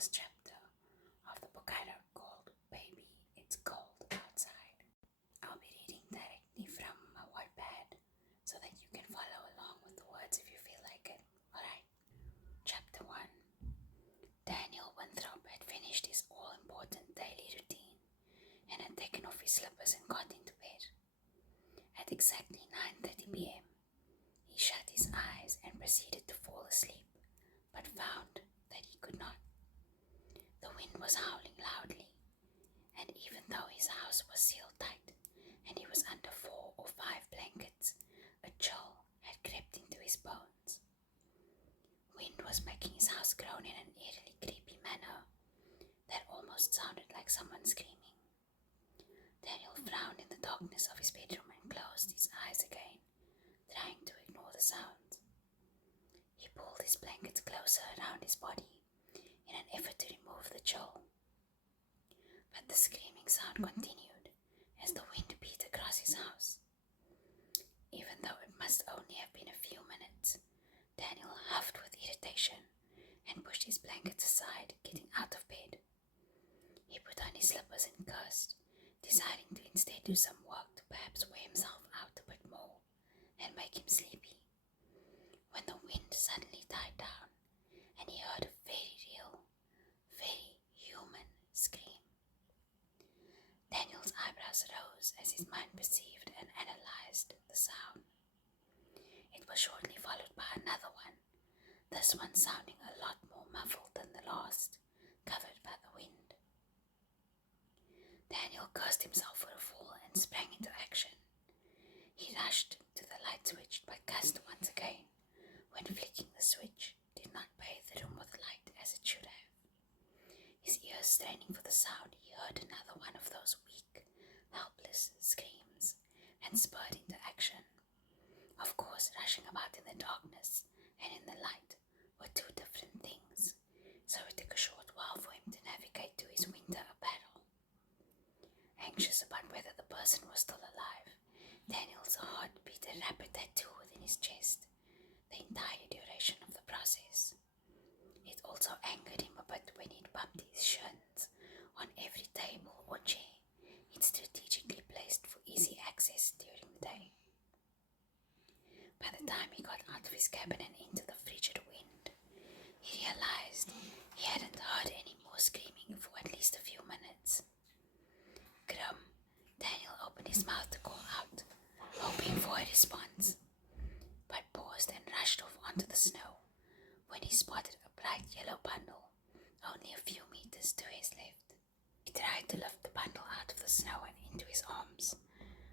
first chapter of the book I wrote called Baby, It's Cold Outside. I'll be reading directly from Wattpad so that you can follow along with the words if you feel like it. Alright. Chapter 1. Daniel Winthrop had finished his all-important daily routine and had taken off his slippers and got into bed. At exactly 9:30 p.m., he shut his eyes and proceeded to fall asleep, but found that he could not. The wind was howling loudly, and even though his house was sealed tight and he was under 4 or 5 blankets, a chill had crept into his bones. Wind was making his house groan in an eerily creepy manner that almost sounded like someone screaming. Daniel frowned in the darkness of his bedroom and closed his eyes again, trying to ignore the sounds. He pulled his blankets closer around his body in an effort to remove the chill. But the screaming sound continued as the wind beat across his house. Even though it must only have been a few minutes, Daniel huffed with irritation and pushed his blankets aside, getting out of bed. He put on his slippers and cursed, deciding to instead do some work to perhaps wear himself out a bit more and make him sleepy. When the wind suddenly died down and he heard a very real, very human scream. Daniel's eyebrows rose as his mind perceived and analyzed the sound. It was shortly followed by another one, this one sounding a lot more muffled than the last, covered by the wind. Daniel cursed himself for a fool and sprang into action. He rushed to the light switch but cursed once again when flicking the switch did not bathe the room with light as it should have. His ears straining for the sound, he heard another one of those weak, helpless screams and spurred into action. Of course, rushing about in the darkness and in the light were two different things, so it took a short while for him to navigate to his winter apparel. Anxious about whether the person was still alive, Daniel's heart beat a rapid tattoo within his chest the entire duration of the process. It also angered him a bit when he'd bumped his shins on every table or chair he'd strategically placed for easy access during the day. By the time he got out of his cabin and into the frigid wind, he realized he hadn't heard any more screaming for at least a few minutes. Grim, Daniel opened his mouth to call out, hoping for a response, but paused and rushed off onto the snow when he spotted a bright yellow bundle only a few meters to his left. He tried to lift the bundle out of the snow and into his arms,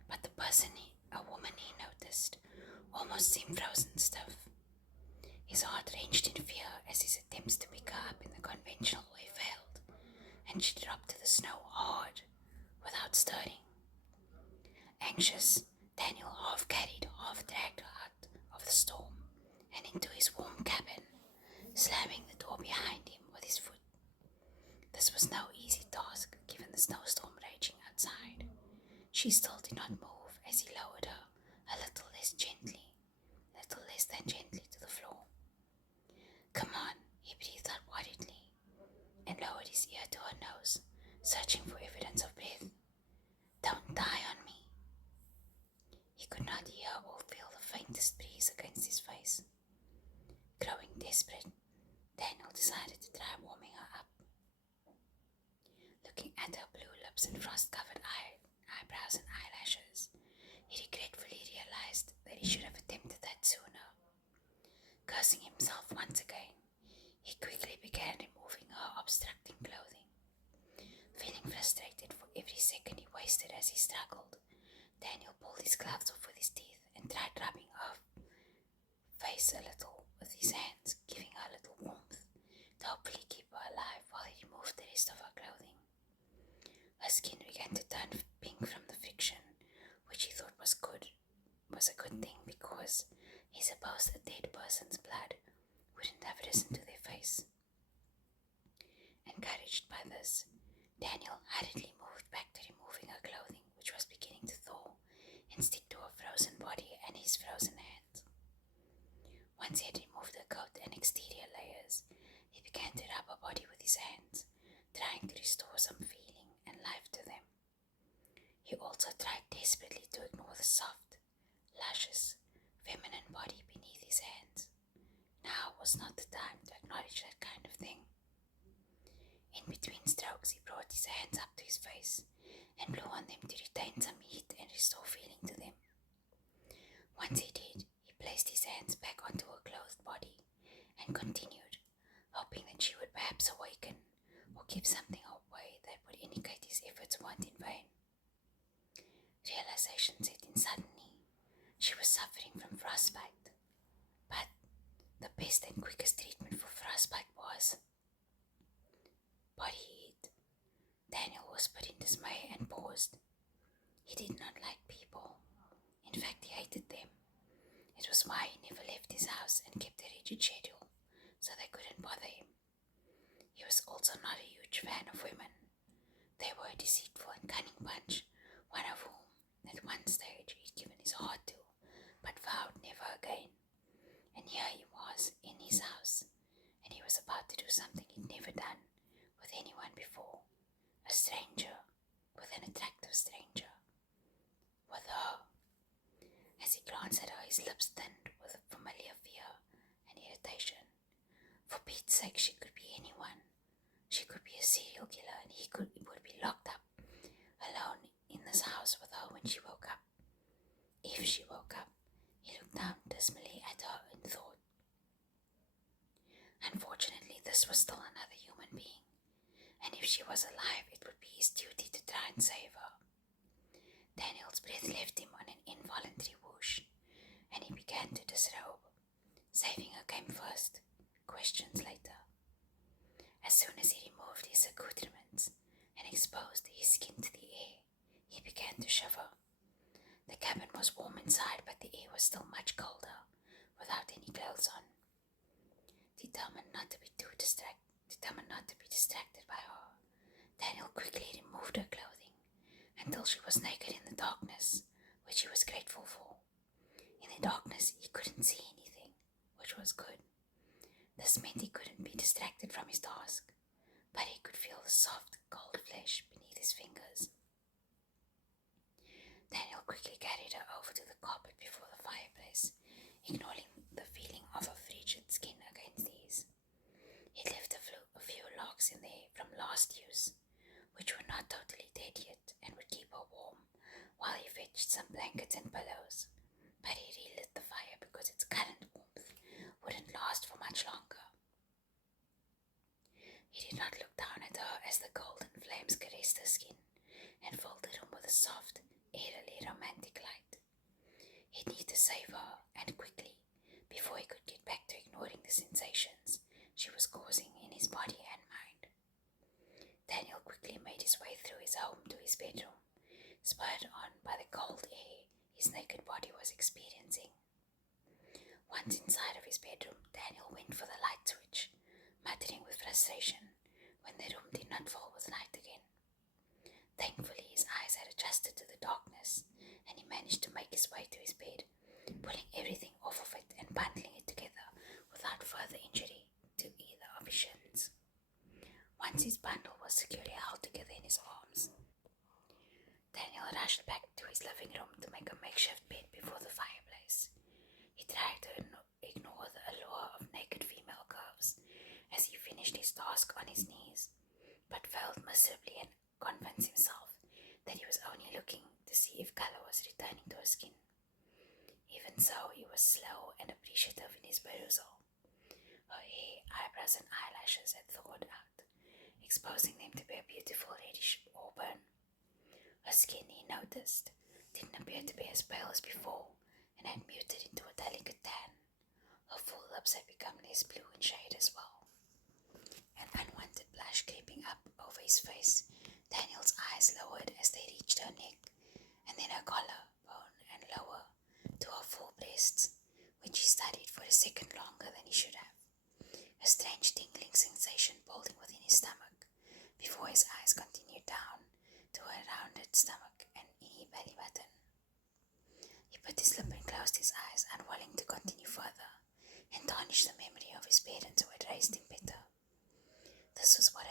but the person, a woman he noticed, almost seemed frozen stiff. His heart wrenched in fear as his attempts to pick her up in the conventional way failed, and she dropped to the snow hard, without stirring. Anxious, Daniel half carried, half dragged her out of the storm and into his warm cabin, slamming the door behind him with his foot. This was no easy task given the snowstorm raging outside. She still did not move as he lowered her a little less than gently to the floor. Come on, he breathed out worriedly and lowered his ear to her nose, searching for evidence of breath. Don't die on me. He could not hear or feel the faintest breeze against his face. Growing desperate, Daniel decided to try warming her up. Looking at her blue lips and frost-covered eyebrows and eyelashes, he regretfully realized that he should have attempted that sooner. Cursing himself once again, he quickly began removing her obstructing clothing. Feeling frustrated for every second he wasted as he struggled, Daniel pulled his gloves off with his teeth and tried rubbing her face a little with his hands, giving her a little warmth to hopefully keep her alive while he removed the rest of her clothing. Her skin began to turn pink from the friction, which he thought was a good thing because he supposed a dead person's blood wouldn't have risen to their face. Encouraged by this, Daniel hurriedly moved back to removing her clothing, which was beginning to thaw and stick to her frozen body and his frozen hands. Once he had removed her coat and exterior layers, he began to rub her body with his hands, trying to restore some feeling and life to them. He also tried desperately to ignore the soft, luscious, feminine body beneath his hands. Now was not the time to acknowledge that kind of thing. In between strokes, he brought his hands up to his face and blew on them to retain some heat and restore feeling to them. Once he did, he placed his hands back onto her clothed body and continued, hoping that she would perhaps awaken or give something away that would indicate his efforts weren't in vain. Realization set in suddenly. She was suffering from frostbite, but the best and quickest treatment for frostbite was body heat. Daniel whispered in dismay and paused. He did not like people. In fact, he hated them. It was why he never left his house and kept a rigid schedule, so they couldn't bother him. He was also not a huge fan of women. They were a deceitful and cunning bunch, one of whom, at one stage, he'd given his heart to, but vowed never again. And here he was, in his house, and he was about to do something he'd never done with anyone before. A stranger, with an attractive stranger. With her. As he glanced at her, his lips thinned with a familiar fear and irritation. For Pete's sake, she could be anyone. She could be a serial killer, and he would be locked up, alone in this house with her when she woke up. If she woke up, he looked down dismally at her and thought. Unfortunately, this was still another human being, and if she was alive, it would be his duty to try and save her. Daniel's breath left him on an involuntary whoosh, and he began to disrobe. Saving her came first, questions later. As soon as he removed his accoutrements and exposed his skin to the air, he began to shiver. The cabin was warm inside, but the air was still much colder, without any clothes on. Determined not to be distracted by her, Daniel quickly removed her clothing until she was naked in the darkness, which he was grateful for. In the darkness, he couldn't see anything, which was good. This meant he couldn't be distracted from his task, but he could feel the soft, cold flesh beneath his fingers. Daniel quickly carried her over to the carpet before the fireplace, ignoring the feeling of her frigid skin against these. He left a few logs in there from last use, which were not totally dead yet and would keep her warm, while he fetched some blankets and pillows. But he relit the fire because its current warmth wouldn't last for much longer. He did not look down at her as the golden flames caressed her skin and filled the room with a soft, eerily romantic light. He'd need to save her, and quickly, before he could get back to ignoring the sensations she was causing in his body and mind. Daniel quickly made his way through his home to his bedroom, spurred on by the cold air his naked body was experiencing. Once inside of his bedroom, Daniel went for the light switch, muttering with frustration when the room did not fill with light again. Thankfully, his eyes had adjusted to the darkness, and he managed to make his way to his bed, pulling everything off of it and bundling it together without further injury to either of his shins. Once his bundle was securely held together in his arms, Daniel rushed back to his living room to make a makeshift bed before the fireplace. He tried to ignore the allure of naked female curves as he finished his task on his knees, but failed miserably and convinced himself that he was only looking to see if color was returning to her skin. Even so, he was slow and appreciative in his perusal. Her hair, eyebrows, and eyelashes had thawed out, exposing them to be a beautiful reddish auburn. Her skin, he noticed, didn't appear to be as pale as before, and had muted into a delicate tan. Her full lips had become less blue in shade as well. An unwanted blush creeping up over his face, Daniel's eyes lowered as they reached her neck, and then her collarbone and lower to her full breasts, which he studied for a second longer than he should have. A strange tingling sensation building within his stomach, before his eyes continued down to her rounded stomach and innie belly button. He bit his lip and closed his eyes, unwilling to continue further and tarnish the memory of his parents who had raised him better. This was what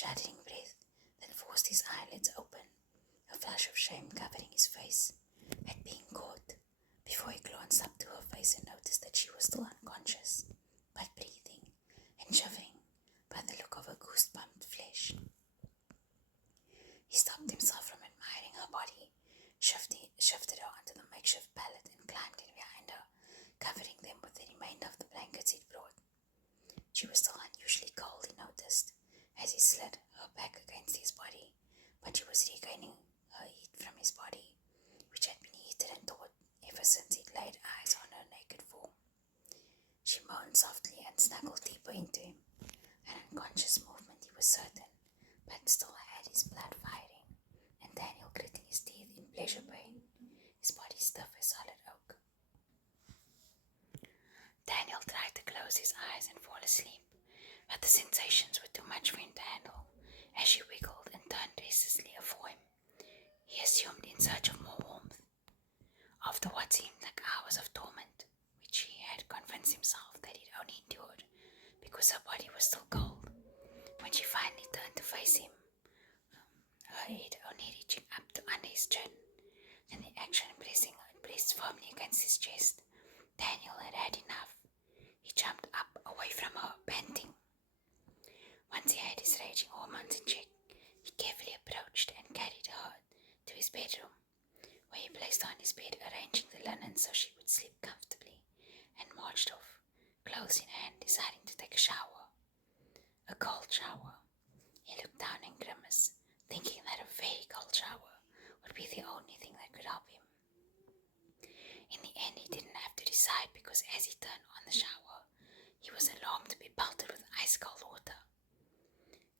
shuddering breath that forced his eyelids open, a flush of shame covering his face at being caught, before he glanced up to her face and noticed that she was still unconscious, but breathing and shivering by the look of her goose-bumped flesh. He stopped himself from admiring her body, shifted her onto the makeshift pallet and climbed in behind her, covering them with the remainder of the blankets he'd brought. She was still unusually cold, he noticed, as he slid her back against his body, but she was regaining her heat from his body, which had been heated and taut ever since he'd laid eyes on her naked form. She moaned softly and snuggled deeper into him, an unconscious movement he was certain, but still had his blood firing, and Daniel gritting his teeth in pleasure pain, his body stiff as solid oak. Daniel tried to close his eyes and fall asleep, but the sensations were too much for him to handle. As she wiggled and turned restlessly afore him, he assumed in search of more warmth. After what seemed like hours of torment, which he had convinced himself that he'd only endured because her body was still cold, when she finally turned to face him, her head only reaching up to under his chin, and the action pressed firmly against his chest, Daniel had had enough. He jumped up away from her, panting. Once he had his raging hormones in check, he carefully approached and carried her to his bedroom, where he placed her on his bed, arranging the linen so she would sleep comfortably, and marched off, clothes in hand, deciding to take a shower. A cold shower. He looked down and grimaced, thinking that a very cold shower would be the only thing that could help him. In the end, he didn't have to decide, because as he turned on the shower, he was alarmed to be pelted with ice-cold water.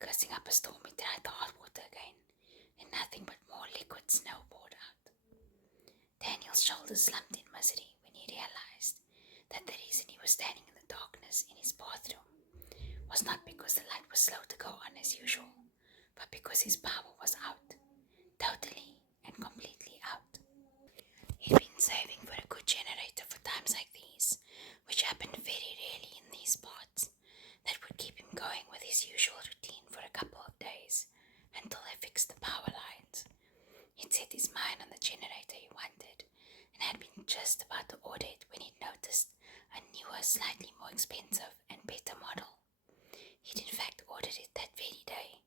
Cursing up a storm, he tried the hot water again, and nothing but more liquid snow poured out. Daniel's shoulders slumped in misery when he realized that the reason he was standing in the darkness in his bathroom was not because the light was slow to go on as usual, but because his power was out, totally and completely out. He'd been saving for a good generator for times like these, which happened very rarely in these parts, that would keep him going with his usual routine for a couple of days, until they fixed the power lines. He'd set his mind on the generator he wanted, and had been just about to order it when he'd noticed a newer, slightly more expensive and better model. He'd in fact ordered it that very day,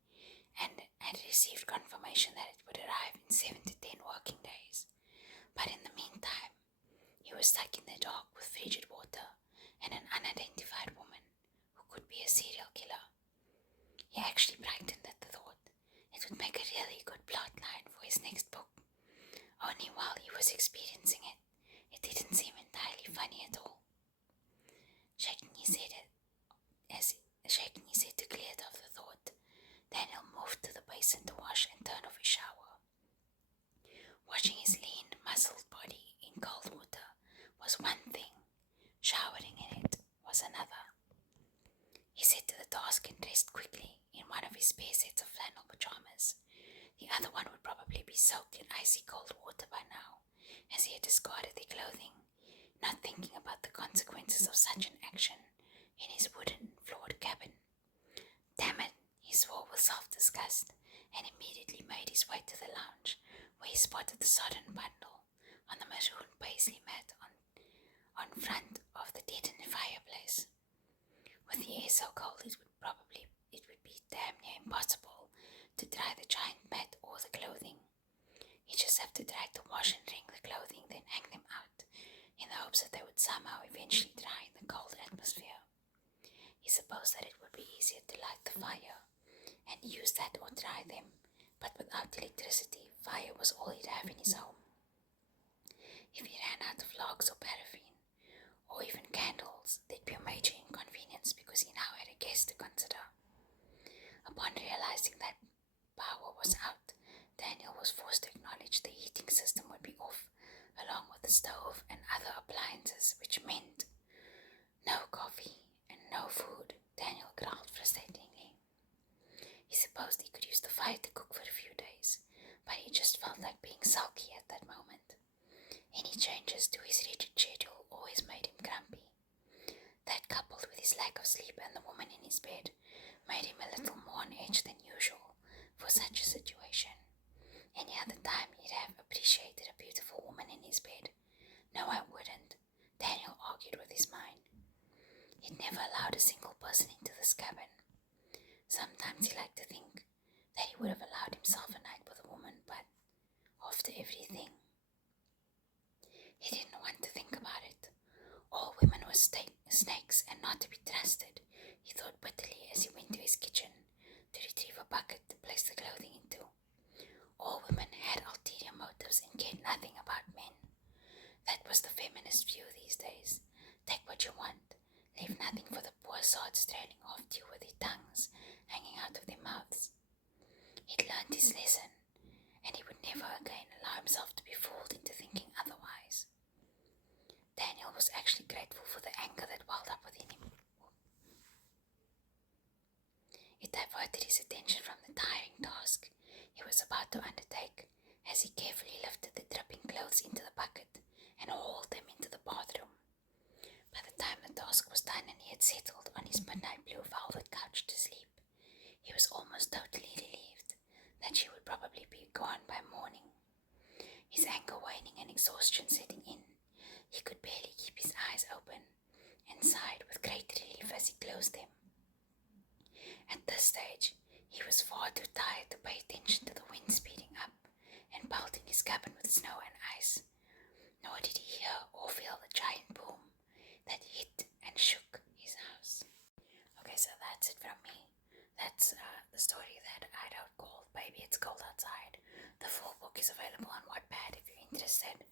and had received confirmation that it would arrive in 7 to 10 working days. But in the meantime, he was stuck in the dark with frigid water and an unidentified woman who could be a serial killer. He actually brightened at the thought. It would make a really good plot line for his next book. Only while he was experiencing it, it didn't seem entirely funny at all. Shaking his head to clear it of the thought, Daniel moved to the basin to wash and turn off his shower. Washing his lean, muscled body in cold water was one thing. Showering in it was another. He set to the task and dressed quickly in one of his spare sets of flannel pajamas. The other one would probably be soaked in icy cold water by now, as he had discarded the clothing, not thinking about the consequences of such an action in his wooden floored cabin. Damn it, he swore with self-disgust, and immediately made his way to the lounge, where he spotted the sodden bundle on the maroon paisley mat on front of the deadened fireplace. With the air so cold, it would be damn near impossible to dry the giant mat or the clothing. He'd just have to drag the wash and wring the clothing, then hang them out, in the hopes that they would somehow eventually dry in the cold atmosphere. He supposed that it would be easier to light the fire and use that or dry them, but without electricity, fire was all he'd have in his home. If he ran out of logs or paraffin, or even candles, there'd be a major inconvenience, because he now had a guest to consider. Upon realizing that power was out, Daniel was forced to acknowledge the heating system would be off, along with the stove and other appliances, which meant no coffee and no food. Daniel growled frustratingly. He supposed he could use the fire to cook for a few days, but he just felt like being sulky at that moment. Any changes to his rigid schedule always made him grumpy. That, coupled with his lack of sleep and the woman in his bed, made him a little more on edge than usual. learned his lesson, and he would never again allow himself to be fooled into thinking otherwise. Daniel was actually grateful for the anger that welled up within him. It diverted his attention from the tiring task he was about to undertake as he carefully lifted the dripping clothes into the bucket and hauled them into the bathroom. By the time the task was done and he had settled on his midnight blue velvet couch to sleep, he was almost totally relieved that she would probably be gone by morning. His anger waning and exhaustion setting in, he could barely keep his eyes open and sighed with great relief as he closed them. At this stage, he was far too tired to pay attention to the wind speeding up and pelting his cabin with snow and ice, nor did he hear or feel the giant boom that hit and shook his house. Okay, so that's it from me. That's the story that I wrote called Baby It's Cold Outside. The full book is available on Wattpad if you're interested.